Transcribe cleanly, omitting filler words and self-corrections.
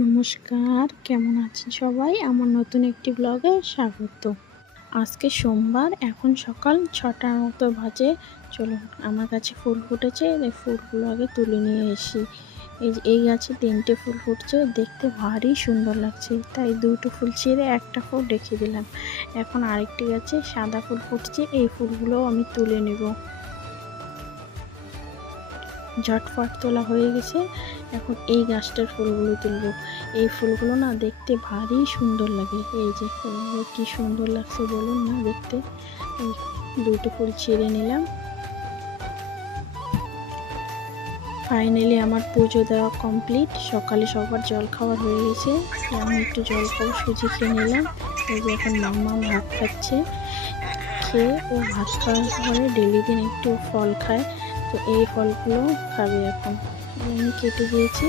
নমস্কার, কেমন আছেন সবাই? আমার নতুন একটি ব্লগে স্বাগত। আজকে সোমবার, এখন সকাল 6টার মতো বাজে। চলুন, আমার কাছে ফুল ফুটেছে, এই ফুলগুলো আগে তুলে নিয়ে এসি। এই গাছে 3টে ফুল ফুটছে, দেখতে ভারী সুন্দর লাগছে, তাই 2টো ফুল ছিঁড়ে একটা ফুল রেখে দিলাম। এখন আরেকটি গাছে সাদা ফুল ফুটছে, এই ফুলগুলোও আমি তুলে নেব। ঝটফট তোলা হয়ে গেছে, এখন এই গাছটার ফুলগুলো তুলব। এই ফুলগুলো না দেখতে ভারী সুন্দর লাগে। এই যে ফুলগুলো কি সুন্দর লাগছে বলুন না দেখতে। এই 2টো ফুল ছিঁড়ে নিলাম। ফাইনালি আমার পুজো দেওয়া কমপ্লিট। সকালে সবার জল খাওয়া হয়ে গেছে, আমি একটু জল খাওয়া সুজি খেয়ে নিলাম। এই যে এখন মাম্মা ভাত খাচ্ছে, খেয়ে ও ভাত খাওয়ার পরে ডেলি দিন একটু ফল খায়, তো এই ফলগুলো খাবে এখন। আমি কেটে দিয়েছি।